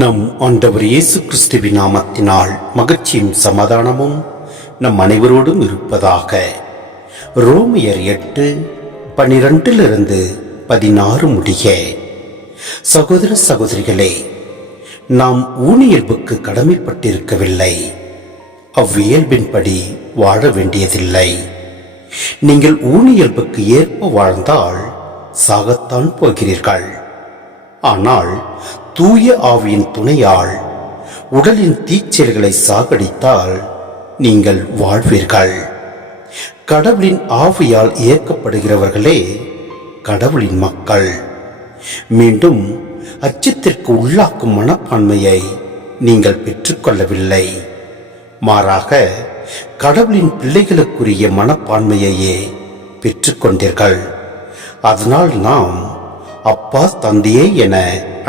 நம் ஆண்டவர் இயேசு கிறிஸ்துவின் நாமத்தினால் மகிழ்ச்சியும் சமாதானமும் நம் அனைவரோடும் இருப்பதாக. ரோமியர் 8:12-16 முடிய. சகோதர சகோதரிகளே, நாம் ஊனியல்புக்கு கடமைப்பட்டிருக்கவில்லை, அவ்வியல்பின்படி வாழ வேண்டியதில்லை. நீங்கள் ஊனியல்புக்கு ஏற்ப வாழ்ந்தால் சாகத்தான் போகிறீர்கள். ஆனால் தூய ஆவியின் துணையால் உடலின் தீச்செயல்களை சாகடித்தால் நீங்கள் வாழ்வீர்கள். கடவுளின் ஆவியால் இயக்கப்படுகிறவர்களே கடவுளின் மக்கள். மீண்டும் அச்சத்திற்கு உள்ளாக்கும் மனப்பான்மையை நீங்கள் பெற்றுக்கொள்ளவில்லை, மாறாக கடவுளின் பிள்ளைகளுக்குரிய மனப்பான்மையையே பெற்றுக்கொண்டீர்கள். அதனால் நாம் அப்பா தந்தையே என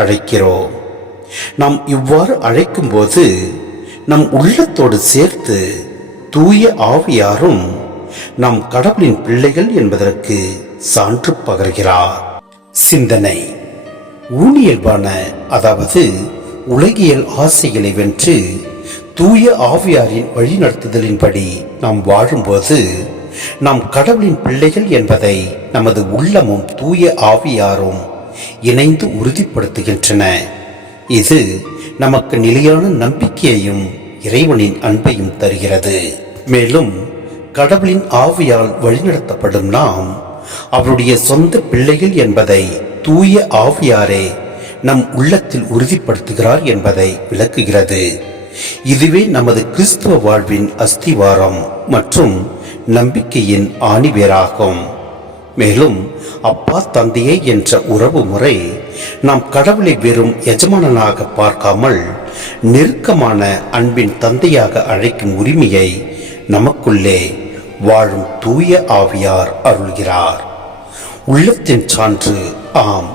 அழைக்கிறோம். நாம் இவ்வாறு அழைக்கும் போது நம் உள்ளத்தோடு சேர்த்து தூய ஆவியாரும் நம் கடவுளின் பிள்ளைகள் என்பதற்கு சான்று பகர்கிறார். சிந்தனை: ஊனியல்பான, அதாவது உலகியல் ஆசைகளை வென்று தூய ஆவியாரின் வழிநடத்துதலின்படி நாம் வாழும்போது நாம் கடவுளின் பிள்ளைகள் என்பதை நமது உள்ளமும் தூய ஆவியாரும் இணைந்து உறுதிப்படுத்துகின்றன. இது நமக்கு நிலையான நம்பிக்கையையும் இறைவனின் அன்பையும் தருகிறது. மேலும் கடவுளின் ஆவியால் வழிநடத்தப்படும் நாம் அவருடைய சொந்த பிள்ளைகள் என்பதை தூய ஆவியாரே நம் உள்ளத்தில் உறுதிப்படுத்துகிறார் என்பதை விளக்குகிறது. இதுவே நமது கிறிஸ்துவ வாழ்வின் அஸ்திவாரம் மற்றும் நம்பிக்கையின் ஆணிவேராகும். மேலும் அப்பா தந்தையே என்ற உறவு முறை நாம் கடவுளை வெறும் எஜமானனாக பார்க்காமல் நெருக்கமான அன்பின் தந்தையாக அழைக்கும் உரிமையை நமக்குள்ளே வாழும் தூய ஆவியார் அருள்கிறார். உள்ளத்தின் சான்று: ஆம்,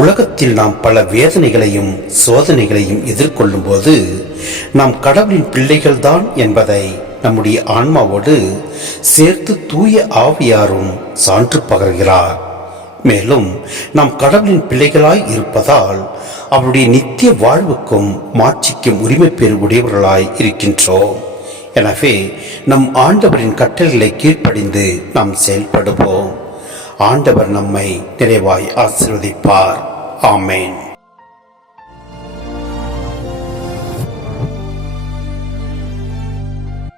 உலகத்தில் நாம் பல வேதனைகளையும் சோதனைகளையும் எதிர்கொள்ளும் போது நாம் கடவுளின் பிள்ளைகள்தான் என்பதை நம்முடைய ஆன்மாவோடு சேர்த்து தூய ஆவியாரும் சான்று பகர்கிறார். மேலும் நாம் கடவுளின் பிள்ளைகளாய் இருப்பதால் அவருடைய நித்திய வாழ்வுக்கும் மாட்சிக்கும் உரிமை பெறு உடையவர்களாய் இருக்கின்றோம். எனவே நம் ஆண்டவரின் கட்டளைகளை கீழ்ப்படிந்து நாம் செயல்படுவோம். ஆண்டவர் நம்மை நிறைவாய் ஆசீர்வதிப்பார். ஆமேன்.